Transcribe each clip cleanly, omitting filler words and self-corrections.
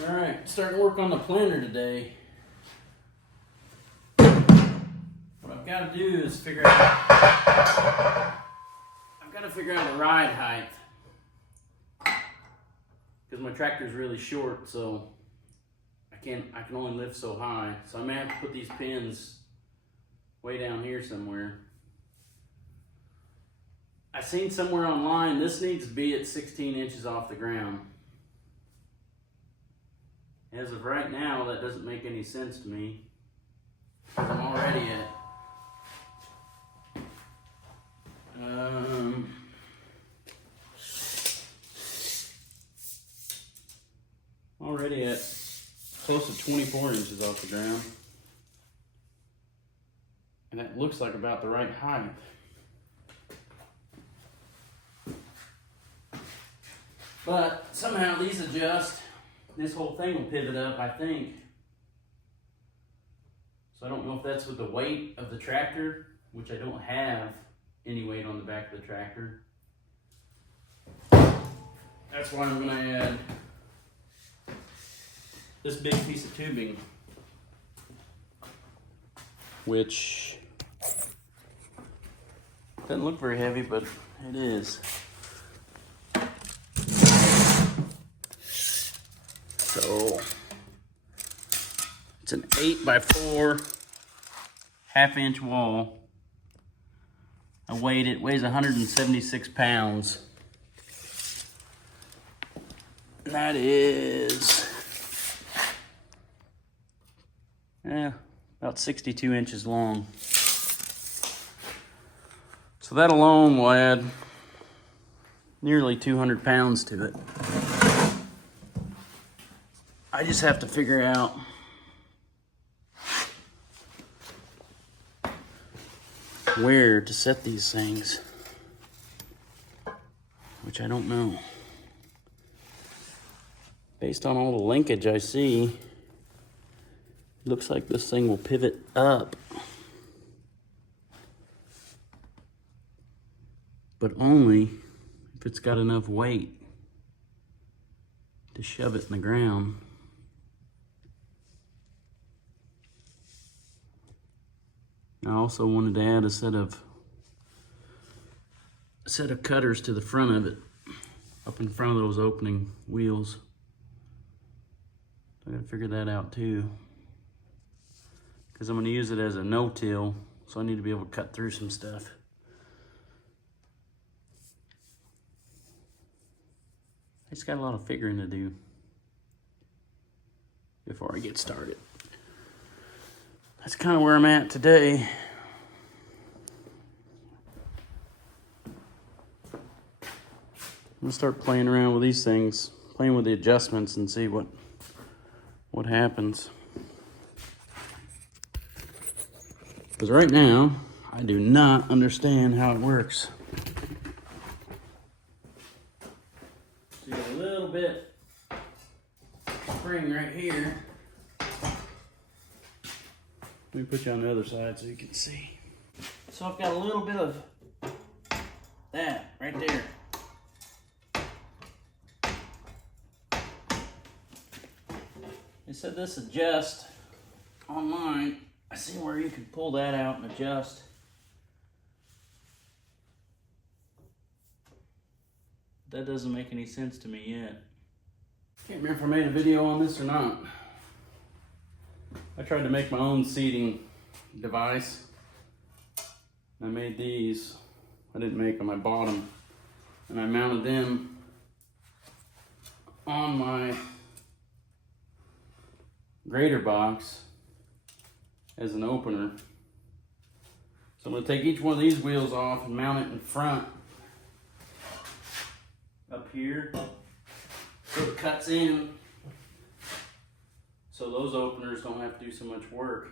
All right, starting to work on the planter today. What I've got to do is figure out. I've got to figure out a ride height because my tractor's really short, so I can only lift so high. So I may have to put these pins way down here somewhere. I seen somewhere online this needs to be at 16 inches off the ground. As of right now, that doesn't make any sense to me because I'm already at close to 24 inches off the ground, and that looks like about the right height. But somehow these adjust. This whole thing will pivot up, I think. So I don't know if that's with the weight of the tractor, which I don't have any weight on the back of the tractor. That's why I'm going to add this big piece of tubing, which doesn't look very heavy, but it is. So it's an 8x4 half-inch wall. I weighed it, weighs 176 pounds. And that is about 62 inches long. So that alone will add nearly 200 pounds to it. I just have to figure out where to set these things, which I don't know. Based on all the linkage I see, looks like this thing will pivot up, but only if it's got enough weight to shove it in the ground. I also wanted to add a set of cutters to the front of it, up in front of those opening wheels. I gotta figure that out too, because I'm gonna use it as a no-till, so I need to be able to cut through some stuff. I just got a lot of figuring to do before I get started. That's kind of where I'm at today. I'm gonna start playing around with these things, playing with the adjustments and see what happens. Because right now, I do not understand how it works. See a little bit spring right here. Let me put you on the other side so you can see. So I've got a little bit of that right there. They said this adjust online. I see where you can pull that out and adjust. That doesn't make any sense to me yet. Can't remember if I made a video on this or not. I tried to make my own seating device. I made these. I didn't make them, I bought them. And I mounted them on my grater box as an opener. So I'm going to take each one of these wheels off and mount it in front up here so it cuts in, so those openers don't have to do so much work.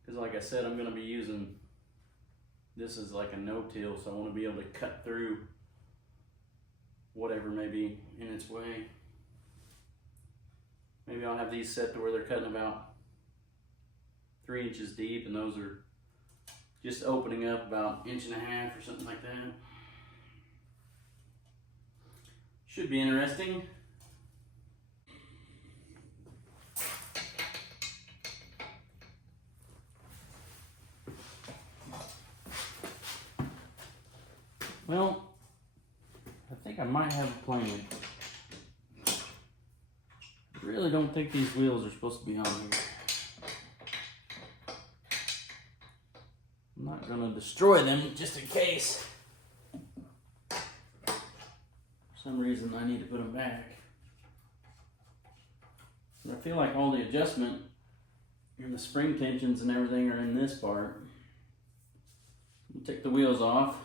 Because like I said, I'm going to be using this as like a no-till, so I want to be able to cut through whatever may be in its way. Maybe I'll have these set to where they're cutting about 3 inches deep, and those are just opening up about 1.5 inches or something like that. Should be interesting. Well, I think I might have a plan. I really don't think these wheels are supposed to be on here. I'm not gonna destroy them just in case. For some reason I need to put them back. And I feel like all the adjustment and the spring tensions and everything are in this part. Take the wheels off.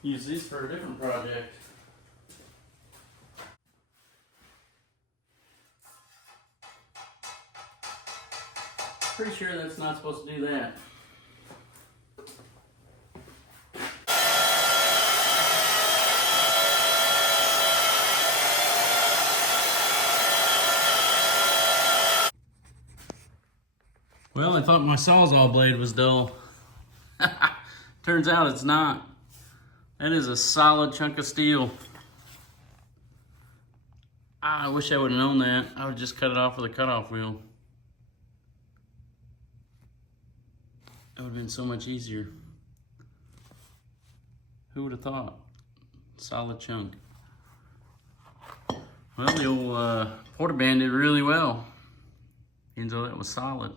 Use these for a different project. Pretty sure that's not supposed to do that. Well, I thought my Sawzall blade was dull. Turns out it's not. That is a solid chunk of steel. I wish I would have known that. I would just cut it off with a cutoff wheel. That would have been so much easier. Who would have thought? Solid chunk. Well, the old porta band did really well, even though that was solid.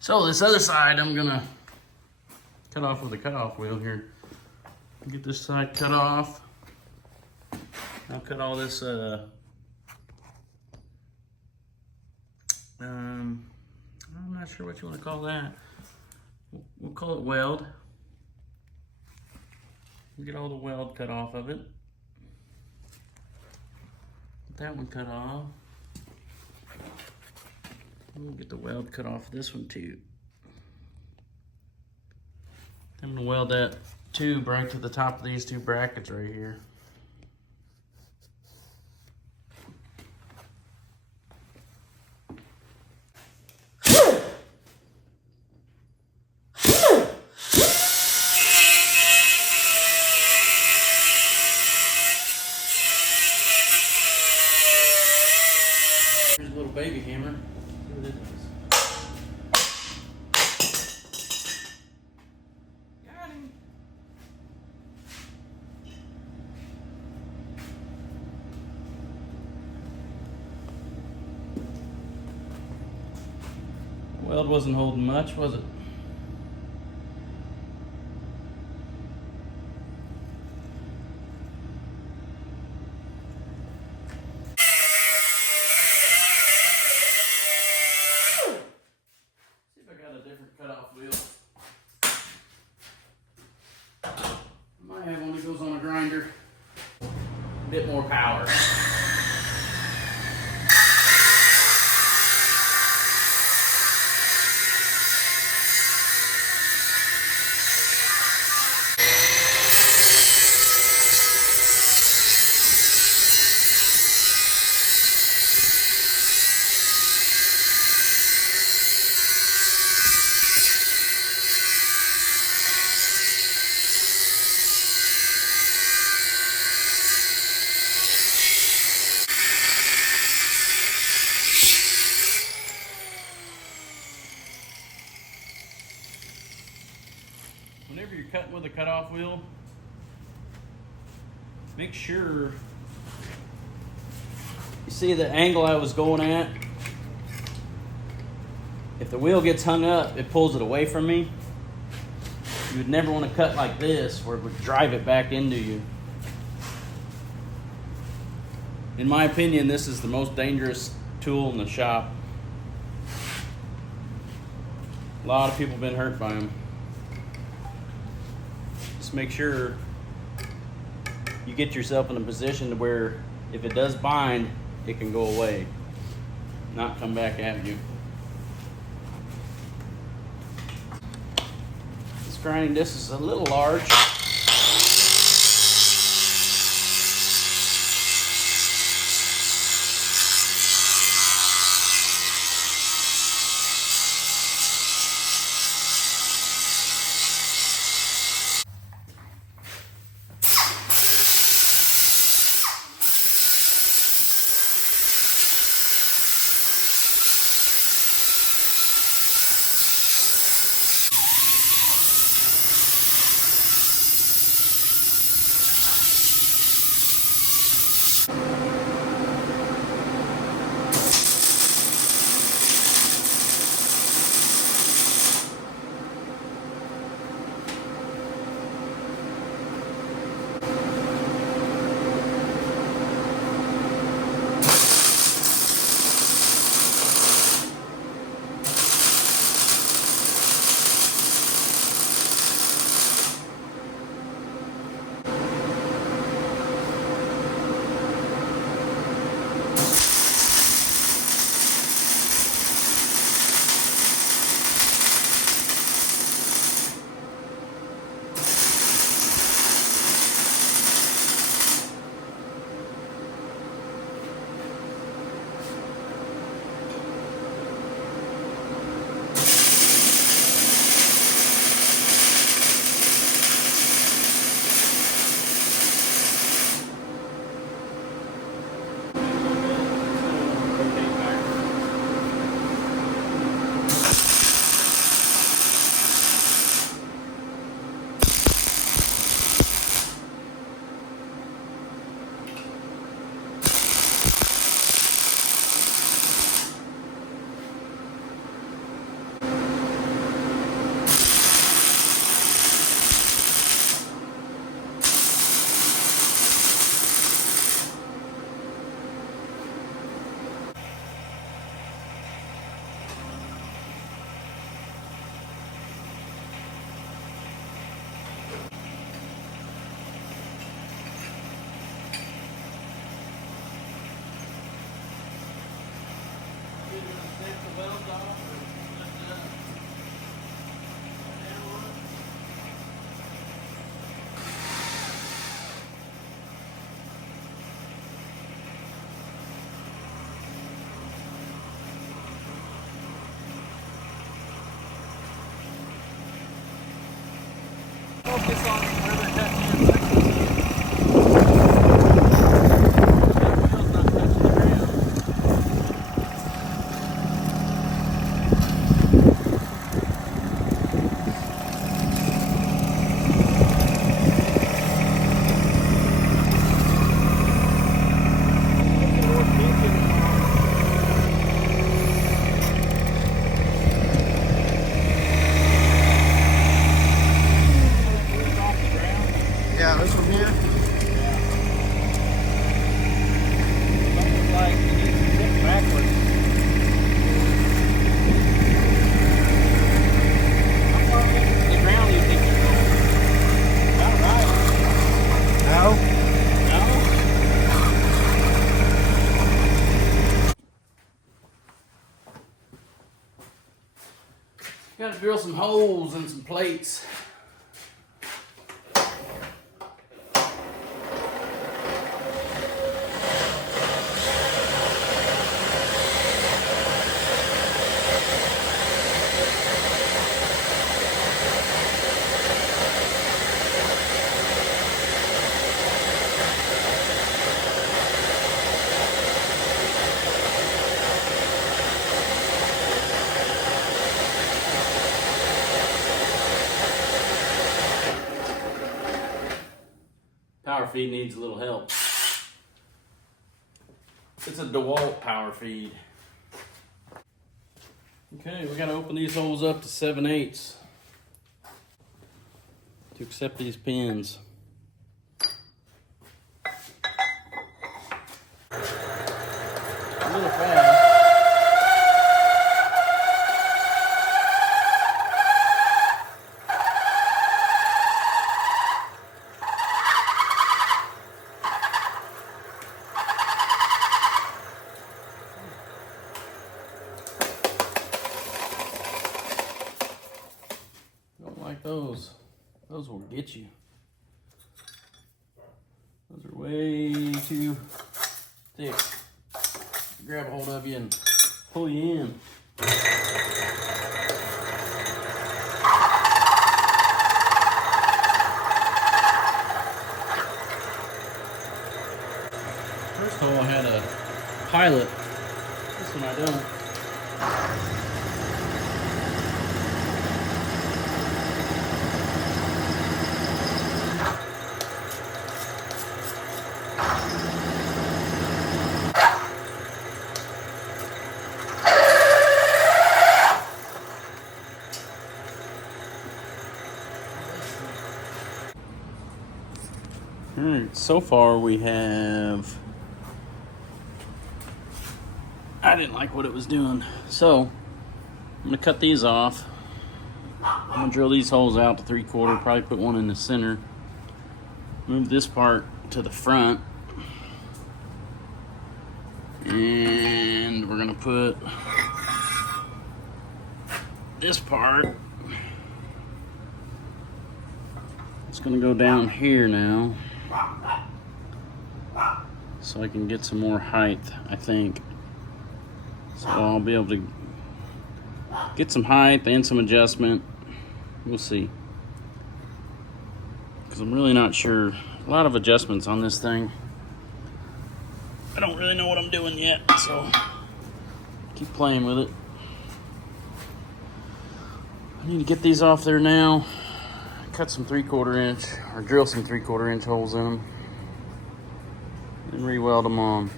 So this other side, I'm gonna cut off with a cutoff wheel here. Get this side cut off. I'll cut all this, I'm not sure what you want to call that. We'll call it weld. Get all the weld cut off of it. Get that one cut off. We'll get the weld cut off of this one too. I'm gonna weld that tube right to the top of these two brackets right here. Here's a little baby hammer. See what it does. Weld wasn't holding much, was it? See if I got a different cutoff wheel. I might have one that goes on a grinder. A bit more power. Whenever you're cutting with a cutoff wheel, make sure you see the angle I was going at. If the wheel gets hung up, it pulls it away from me. You would never want to cut like this where it would drive it back into you. In my opinion, this is the most dangerous tool in the shop. A lot of people have been hurt by them. Just make sure you get yourself in a position to where if it does bind, it can go away, not come back at you. grinding disc is a little large. Focus on where they're cutting in so I can see it. That wheel's not touching the ground. Yeah, this one here. It's almost like it needs to tip backwards. How far into the ground do you think you're going? About right. No. No? Got to drill some holes and some plates. Power feed needs a little help. It's a DeWalt power feed. Okay, we gotta open these holes up to 7/8 to accept these pins. A little fast. like those. Those will get you. Those are way too thick. Grab a hold of you and pull you in. First hole I had a pilot. This one I don't. Alright, so far we have... I didn't like what it was doing, so I'm going to cut these off. I'm going to drill these holes out to 3/4, probably put one in the center. Move this part to the front. And we're going to put this part. It's going to go down here now. So I can get some more height, I think. So I'll be able to get some height and some adjustment. We'll see. Because I'm really not sure. A lot of adjustments on this thing. I don't really know what I'm doing yet, so keep playing with it. I need to get these off there now. Cut some 3/4 inch, or drill some 3/4 inch holes in them. And re-weld them on.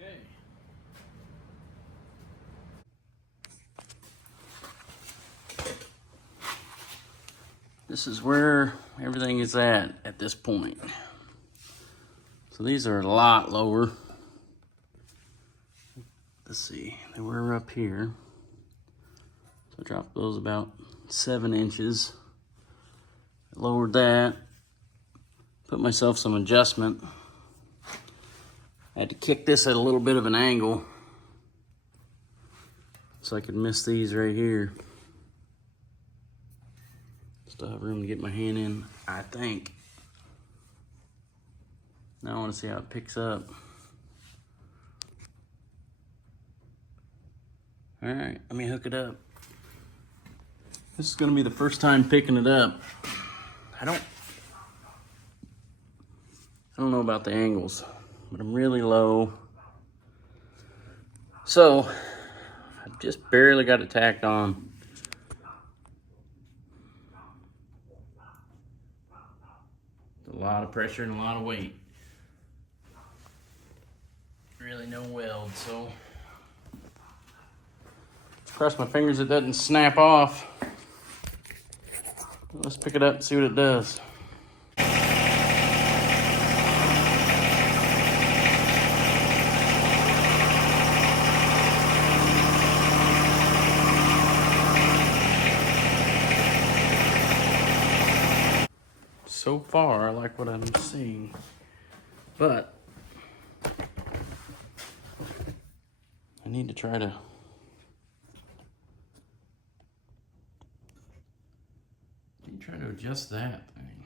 Okay. This is where everything is at this point. So these are a lot lower. Let's see, they were up here. So I dropped those about 7 inches. Lowered that. Put myself some adjustment. I had to kick this at a little bit of an angle so I could miss these right here. Still have room to get my hand in, I think. Now I want to see how it picks up. All right, let me hook it up. This is going to be the first time picking it up. I don't know about the angles, but I'm really low. So I've just barely got it tacked on. A lot of pressure and a lot of weight. Really no weld, so cross my fingers it doesn't snap off. Let's pick it up and see what it does. So far, I like what I'm seeing, but I need to try to adjust that thing.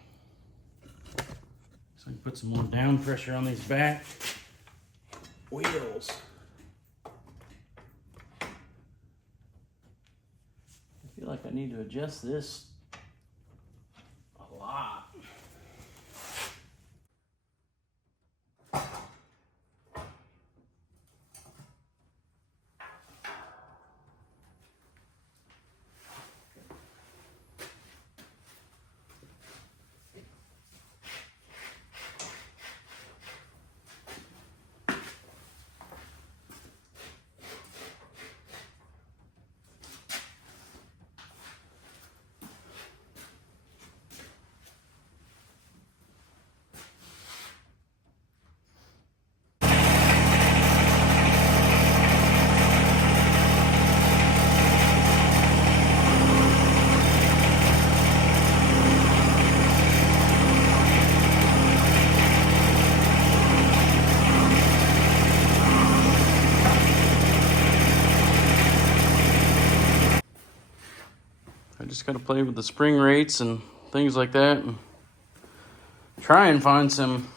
So I can put some more down pressure on these back wheels. I feel like I need to adjust this a lot. just got to play with the spring rates and things like that, and try and find some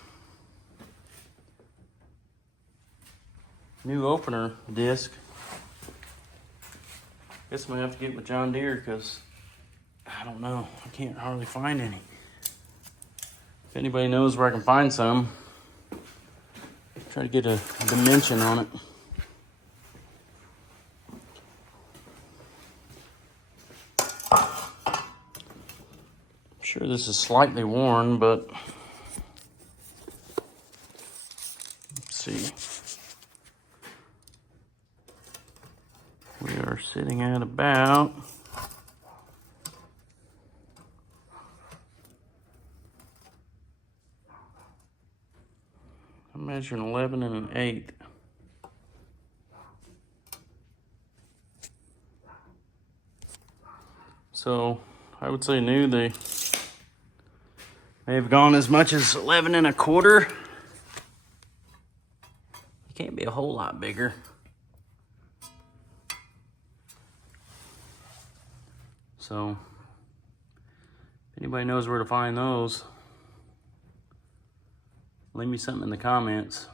new opener disc. Guess I'm gonna have to get with John Deere because I don't know. I can't hardly find any. If anybody knows where I can find some, try to get a dimension on it. I'm sure this is slightly worn, but let's see. We are sitting at about I'm measuring 11 and 1/8. So I would say new, they may have gone as much as 11 and 1/4. You can't be a whole lot bigger. So if anybody knows where to find those, leave me something in the comments,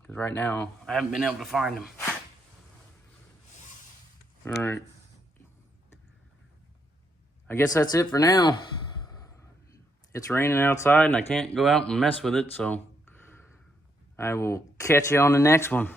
because right now I haven't been able to find them. All right. I guess that's it for now. It's raining outside and I can't go out and mess with it, so I will catch you on the next one.